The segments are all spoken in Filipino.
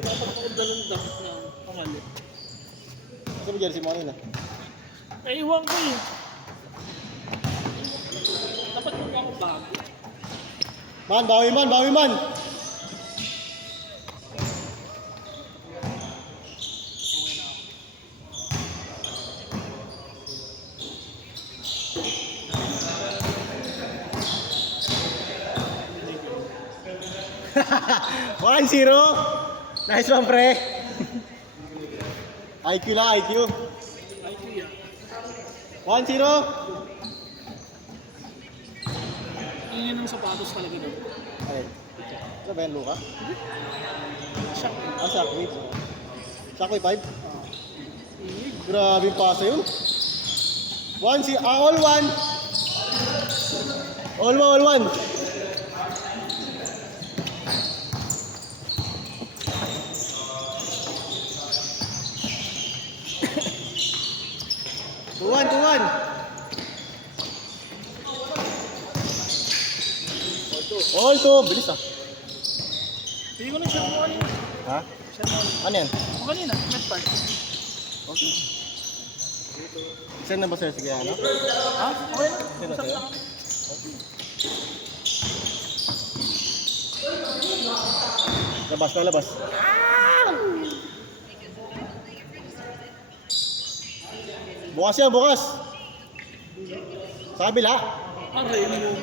Dapat ako dalang damit na pangalit. Kasi may jersey mo kanina. Ay, iwan ko eh. Dapat mo ako bago. Man, bawi man, bawi man! One, zero! Nice one, pre! IQ lang, IQ. Ay, kuya. 1-0. Ingin ng sapatos talaga doon. Ay, ano ba yan, Luka? Shock. Ah, Shockwave. Shockwave 5? Ingin. Grabe yung pasa yun. All one. All one. Tuwan. All two. Bilis ah. Pili ko na shot mo kanina. Ha? Shot mo. Ano yan? O kanina, met part. Okay. Send na ba sa'yo? Sige, ano? Ha? Okay na. Sino Usap sa'yo? na kami. Labas. Bukas. Sa kabila. Aray mo.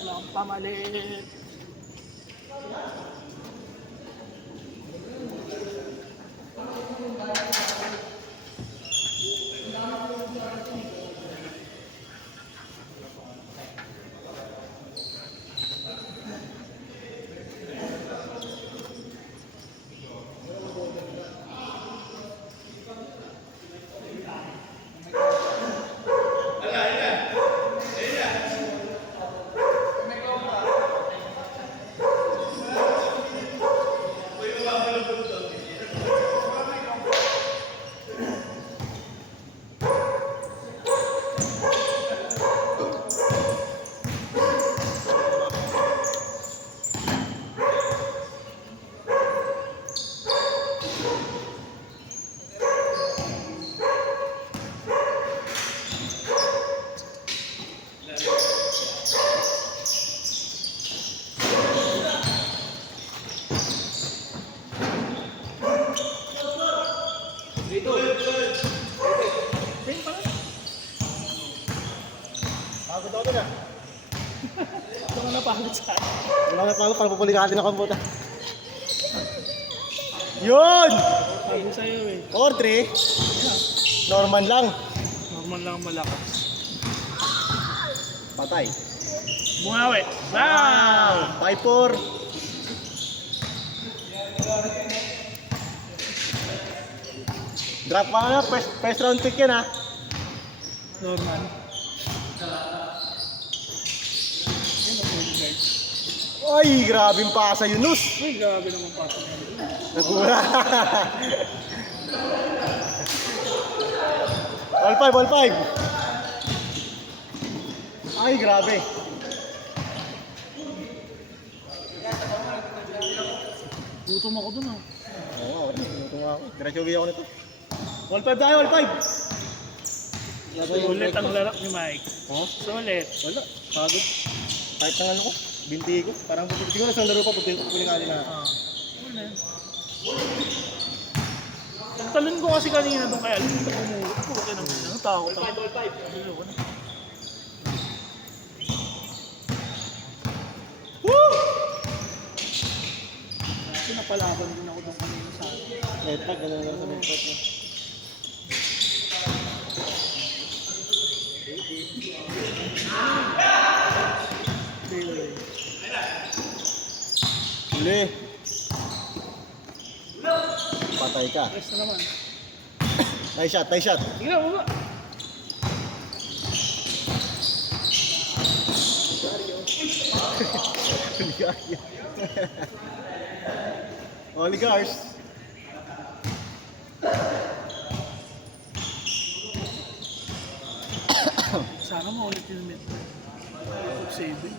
Wala akong pamalit. Ayun pala. Pagod ako na. Ito nga napagod sa akin. Wala na pagod, para pupulikatin ako ang puta. Yun! Sabi sa'yo eh. Or 3. Norman lang. Normal lang malakas. Patay. Bumawi. Bang! 5-4. Drop pa na, first round pick yan ha. Normal. Yan ang pwede guys. Ay, grabing pasa Yunus. Uy, grabe naman pasok na rin. Nagula. All 5. Ay, grabe. Gutom ako dun ah. Oo, ito nga ako. Diretso ako nito. All 5 tayo, all 5. Sulit ang lalak ni Mike. Oh, Sulit. wala. Pagod. Kahit ng ano ko, binti ko. Parang siguro sa laro pa, pupulikali na. Ano na yan? Nagtalon ko kasi kanina doon kaya alam ito kumuha. Puro ka naman. Ang takot ako. Ayoko na. Woo! Kasi napalaban din ako doon kanina sa akin. Medpack, gano'n lang sa medpack. Huli. Patay ka. Press na naman. Nice shot. Tingnan mo ba? Oligars. Sana maulit yung mid. Saving.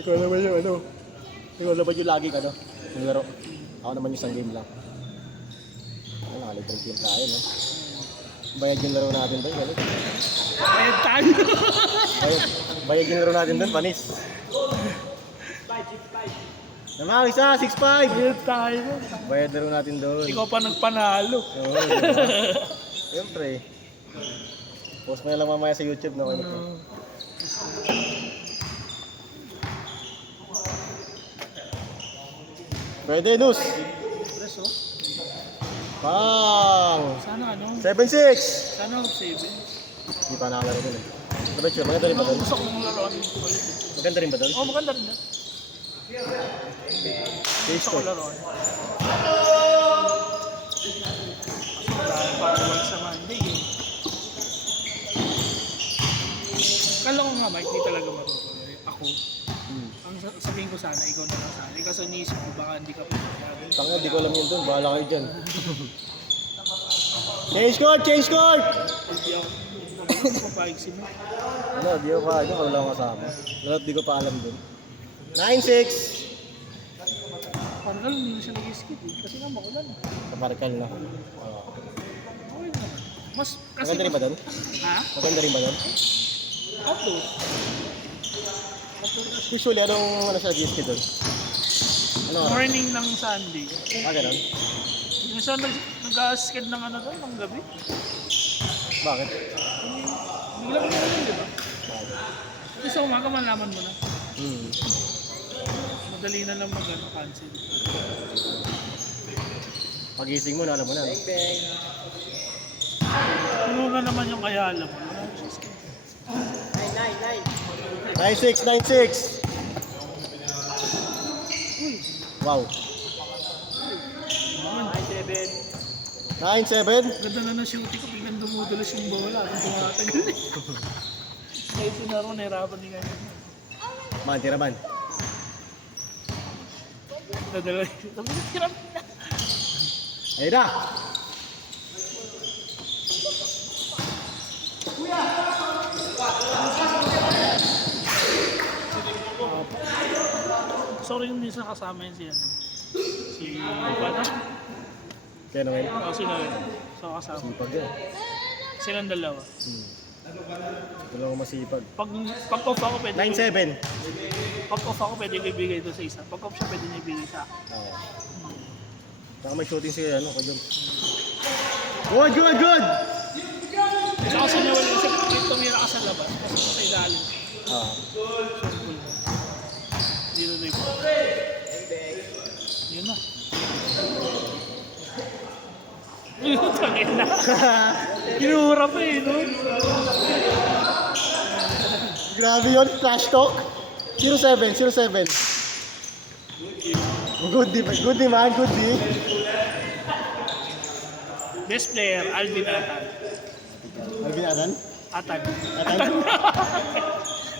Ikaw naman yung ano. Ikaw naman yung lagi ka, no? Yung laro. Ako naman yung isang game lang. Ano, nakalibrang team tayo, no? Bayad yung laro natin doon, gano'n. Bayad tayo. Bayad yung laro natin doon, panis. Naman, isa, 6-5! Bayad tayo. Bayad laro natin doon. Ikaw pa nagpanalo. Oo, diba? Siyempre. Post mo na lang mamaya sa YouTube, no? Pwede, Nus. Preso. Pang! Sana ano? 7-6! Sana saving. Hindi pa nakalaro dun eh. Sabi sure, maganda rin ba dun? Gusto kong laruan ulit. Maganda rin ba dun? Oh, maganda rin. Case Gusto ko. ko laruan. Para once sa Monday eh. Kala ko nga Mike, hindi talaga marunong. Ako. Ang sabihin ko sana, ikaw na lang sana. Kasi niisip ko baka hindi ka pinapayagan. Tanga, di ko alam yun dun. Bahala kayo dyan. Change court! Change court! Hindi ako papayag si Mike. Ano, di ko pa, ano, wala akong kasama. Lahat di ko pa alam dun. 9-6! Parang hindi na siya nag-skip eh. Kasi nga makulan. Kaparkal na. Okay naman. Mas, kasi Maganda rin ba dun? Ha? Maganda rin ba dun? Outdoor. Outdoor kasi. Usually, anong ano siya GSK dun? Ano? Morning ng Sunday. Ah, ganun? Minsan nag-skid ng ano doon, ng gabi. Bakit? Biglang ganun, di ba? Kasi sa umaga malaman mo na. Madali na lang mag-cancel. Pagising mo, alam mo na. Puno na naman yung kaya alam mo. 9-6, 9-6! Wow. 9-7? Ganda na ng shooting ko, biglang dumudulas yung bola. Kung tumatagal eh. Kahit sinaro, nahirapan ni ganyan. Man, tiraman. Nadala yung sabi ko, hirap na. Ayun na! Sorry yung minsan kasama yun si ano. Si Bata. Kaya naman. O, sino yun? So kasama. Sipag yan. Silang dalawa. Wala akong masipag. Pag off ako pwede. 9-7. Pag off ako pwede ko ibigay doon sa isa. Pag off siya pwede niya ibigay sa akin. Oo. Saka may shooting siya, ano, kajun. Good, good, good! Isa kasi niya wala kasi tumira ka sa labas. Kasi sa ilalim. Ah. Dito na ito. Yun na. Yun, tangin na. Kinura pa eh, no? Grabe yun, flash talk. 07, 07. Good di man, good di. Best player, Alvin Atan. Alvin Atan? Atan. Atan?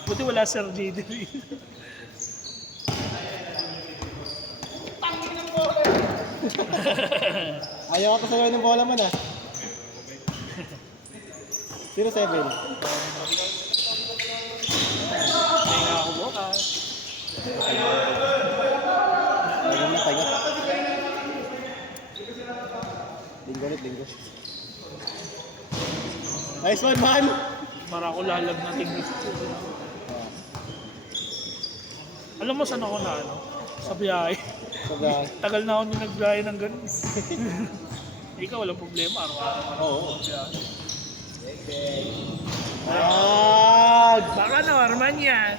Buti wala Sir JD. Ayaw ako sa'yo ng bola man ah. 07. Kaya nga ako bukas. Ayun na, tayo. Linggo ulit, linggo. Nice one, man! Para ako lalag na tingin. Alam mo saan ako na ano? Sa biyahe. Sobrang. Tagal na ako nung nagbiyahe ng ganun. Ikaw walang problema. Araw-araw. Oo. Biyahe. Baka nawarman yan.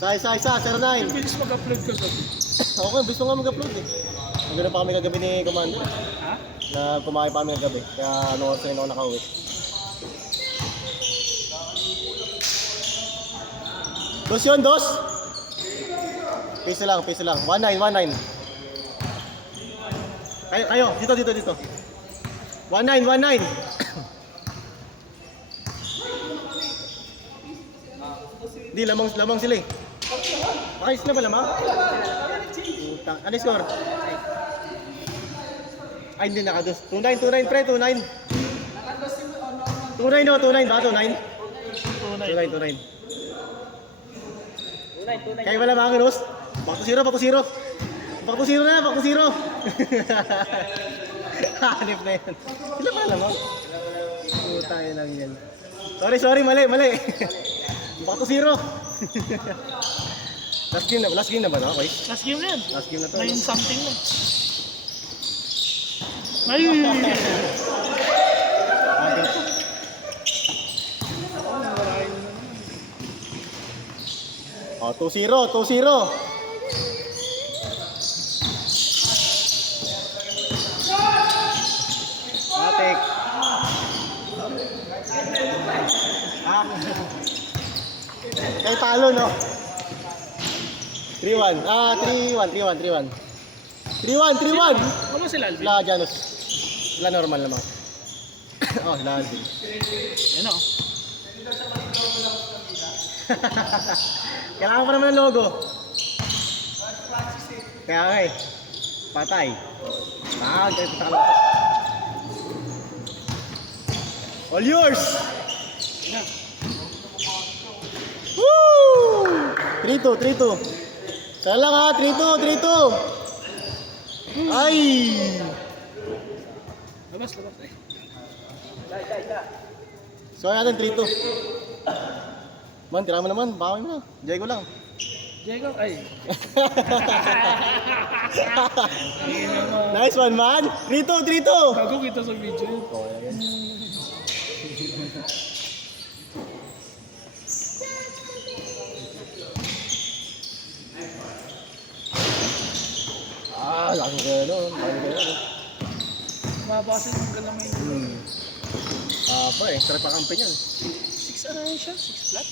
Isa, 09. Bilis mag-upload ka gabi. Okay, gusto nga mag-upload eh. Nagano pa kami kagabi ni Commander. Ha? Na kumain pa kami kagabi. Kaya ano oras rin ako nakauwi. Dos yun, dos! Piso lang, piso lang. 19, 19. Kayo, dito. 19, 19. Hindi, lamang sila eh. Ayos na ba lamang? Putang. Ano yung score? Ay, hindi nakados. 2-9 pre, 2-9. 2-9 no, 2-9 ba? 2-9? 2-9. Kaya wala mga kinos? Back to zero. Back to zero. Hanip na yan. Sila pa lamang. Putang lang yan. Sorry, mali. Back to zero. Last game na ba no? Okay. Last game na yan. Last game na to. 9 something na. Ay! Oh, 2-0. Matik. Kay talo no. 3-1. 3-1. 3-1. Ano sila Alvin? Sila Janus. Sila normal naman. Oh, sila Alvin. Yan o. Kailangan pa naman ng logo. Kaya nga eh. Patay. All yours! Yan. Woo! 3-2. Sana lang ha, 3-2. Ay! Labas. So natin 3-2. Man, tira mo naman. Bakit mo na. Diego lang. Diego, ay. Ay naman. Nice one, man. 3-2. Bago kita sa video. Laki ka nun. Mabasin ng galamay na. Extra pa kampi niyan. 6 ano yun siya? 6 flat?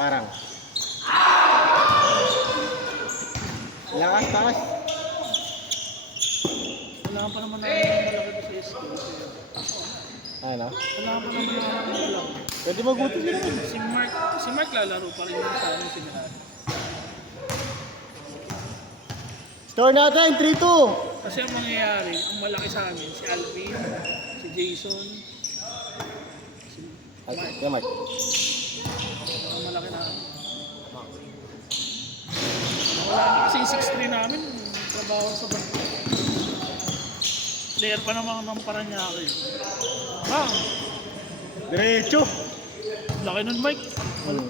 Parang. Lakas, taas. Wala pa naman namin ng malaki sa school. Ano? Wala pa naman namin malaki. Pwede magutom din naman. Si Mark lalaro pa rin yung sa amin sinahan. Score natin, 3-2. Kasi ang mangyayari, ang malaki sa amin, si Alvin, si Jason, si Mark. Yeah, Mike. Ang malaki na amin. Wala na kasi yung 6'3 namin, trabaho sa banko. Player pa naman ng Paranaque. Diretso. Laki nun Mike.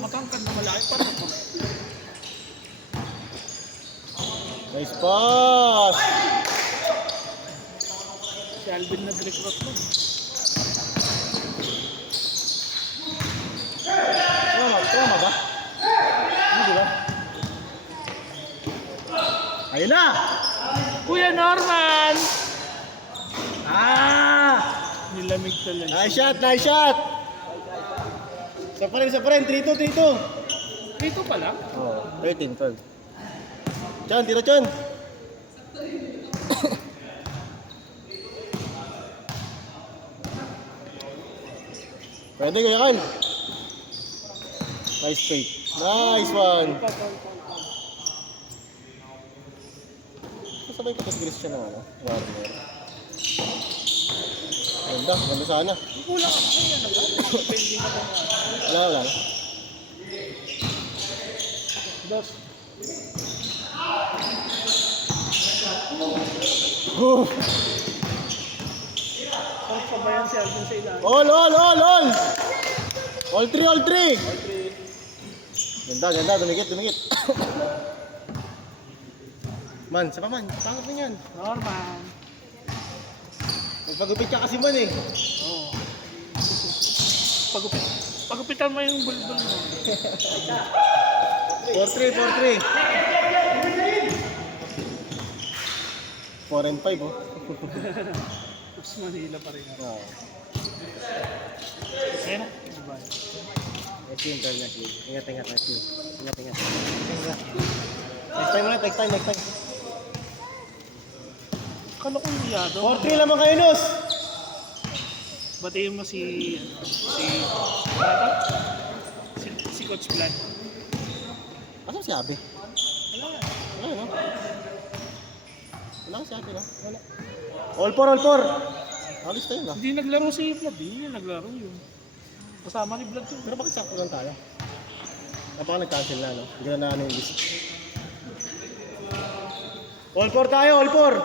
Matangkad na malaki pa rin. Nice pass. Si Alvin nag-recruit nun. Tama ba? Hindi ba? Ayun na! Kuya Norman! Nilamig talaga. Nice shot! Isa pa rin. 3-2. Dito pa lang? Oh, 13-12. Chan, tira Chan! Pwede Kuya Kyle. Nice fake. Nice one. Sabay pa kasi Christian ng Warner. Ganda sana. Kulang ako kaya na lang. Depende na kung Wala. Dos. Ang pabayan si Alvin sa ilalim. All! All three! Ganda, dumikit. Man, sapa man, pangit na yan. Norman. Nagpagupit ka kasi man eh. Oo. Pagupitan mo yung bulbul mo. 4-3. 4 and 5 oh. Ups, Manila pa rin. Oo. Ayun na. Diba? Next game, next game. Ingat. Next time. Kala ko yung yado. 4-3 lamang kayo, Nus. Batiin mo si Coach Vlad. Ano si Abi? Wala. Wala, no? Wala si Abi, no? Wala. All four. Alis tayo na. Hindi naglaro si Vlad. Hindi naglaro yun. Kasama ni Vlad yun. Pero bakit sakto lang tayo? Baka nag-cancel na, no? Hindi ko na ano yung list. All four tayo, all four!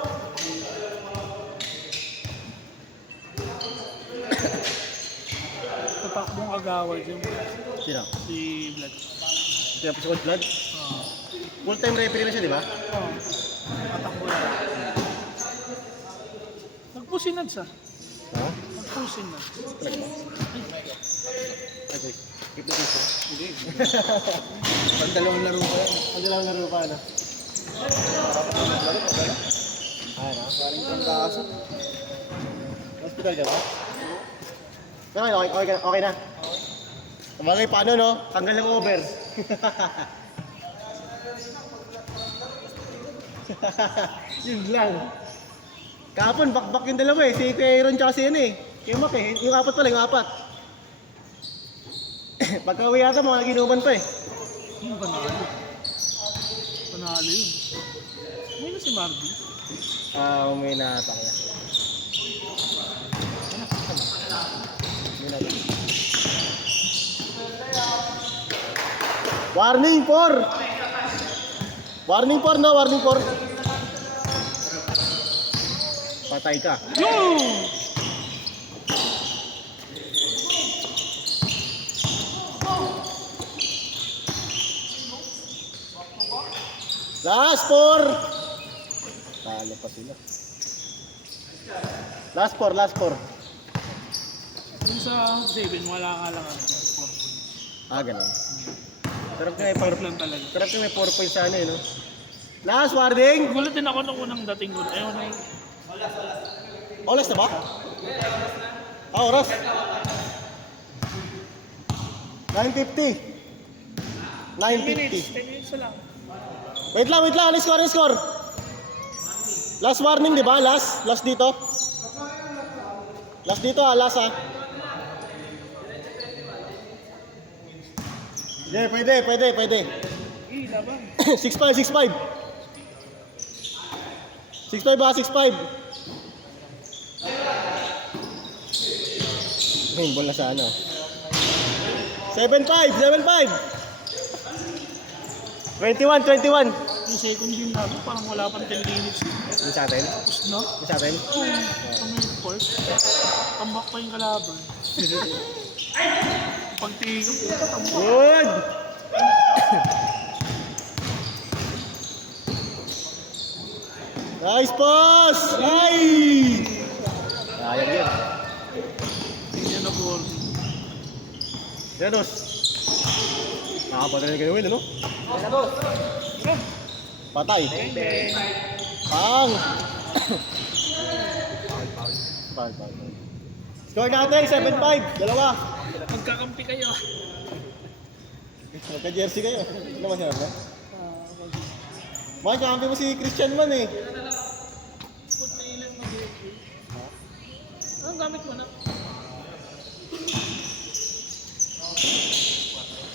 Tatakbong agawad yung Sino? si Vlad. Ito yung episode vlog? Full-time referee na siya, di ba? Oo. Tatakbo na. Nagpusinad sa. Ha? Nagpusinad. Talaga ba? Okay. Keep the peace, ha? Hindi. Pagdalawang laro pa yan. Pagdalawang laro pa, ano? Ay, na? Galing kang kaso. Hospital ka ba? Pero okay na. Kumagay paano, no? Tanggal ng over. Yun lang. Kahapon, bakbak yung dalawa eh. Si Kuya Aaron tsaka si ano eh. Yung Mac eh. Yung apat pala, yung apat. Pagka-uwi yata, mga naginuman pa eh. Yung panalo. Panalo yun. May na si Marvin. May nata kaya. Warning 4! Warning 4, no? Warning 4. Patay ka. Yo! Last 4! Talo pa sila. Last 4, last 4. Yung sa 7, wala ka lang ano. 4 points. Ganun. Sarap nga may 4 lang talaga. sarap nga may 4 points sa ano eh, no? Last warning! Gulat din ako nung unang dating ko. Ayaw na yun. Oras na ba? Oras. 9:50. 10 minutes. 9:50. 10 minutes na lang. Wait lang. Ano score? Last warning, di ba? Last dito. Last dito, last ah. Yeah, pwede. Laban. 6-5. 6-5 ba? 6-5. May bola sa ano. 7-5. 21. Yung second game natin, parang wala pang 10 minutes. Yung sa atin? Tapos na. Yung sa atin? Kami yung fourth. Tambak pa yung kalaban. Pagtigam, tambak. Good! Nice pass! Ay! Sayang yun. Tingnan na warning. Janos. Nakapatay na gawin, ano? Patay. Pang! Pang. Score natin, 7-5. Dalawa. Magkakampi kayo. Magka-jersey kayo. Ano naman siya, no? Kampi mo si Christian man eh. Put na ilan mag-jersey. Anong gamit mo na?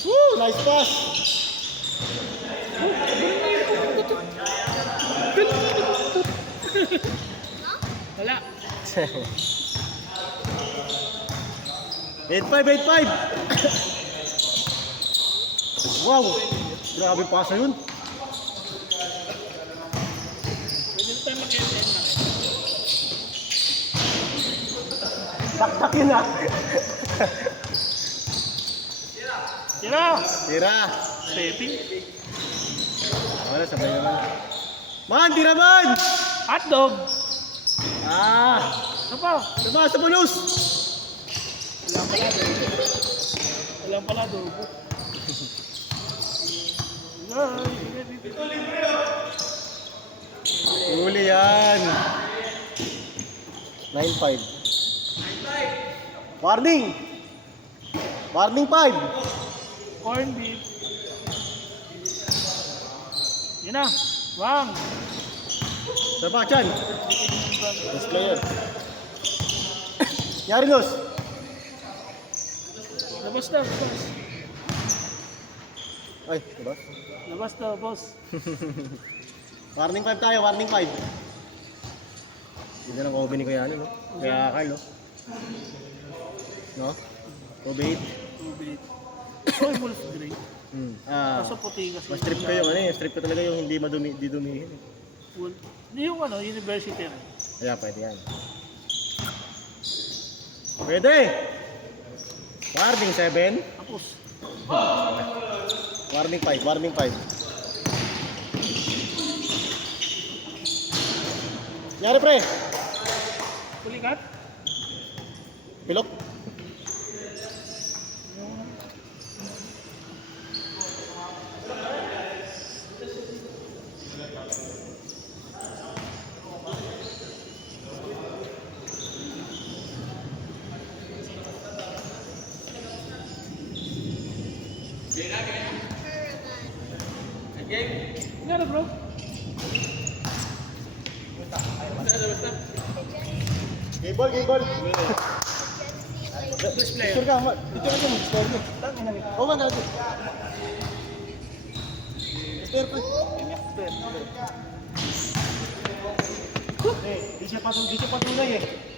Woo! Nice pass! Wala. 8-5. Wow! Grabe pasa yun. Pwede tayo mag-end na. Taktak yun ah. Tira! Setting. Wala, sabay naman. Man, tira man! Hotdog. Ano pa? Diba, sa pulos! Walang pala adobo. Huli yan. 9-5. Warning! Warning 5. Corn beef. Yan na. Wang. Sarap dyan. Yes, player. Yari, Los. Labas na. Labas. Ay, diba? Labas to, boss. Warning 5 tayo, warning 5. Hindi na lang open ni Kuya ano, no? Kuya Carl, no? No? Obey. Tubig. Oy, wolf grey. Kaso puti kasi. Mas strip ko yung ano eh, strip ko talaga yung hindi madumi, di dumihin. Wolf. Hindi yung ano, university rin. Kaya pwede yan. Pwede! Warning 7. Tapos. Warning 5, warning 5. Yari pre! Pulikat? Pilok? Ano bro? Game ball, game ball! Best player. Sure ka, dito ka mo, score mo. Oo man, dito. Score pa. Di siya patunay eh.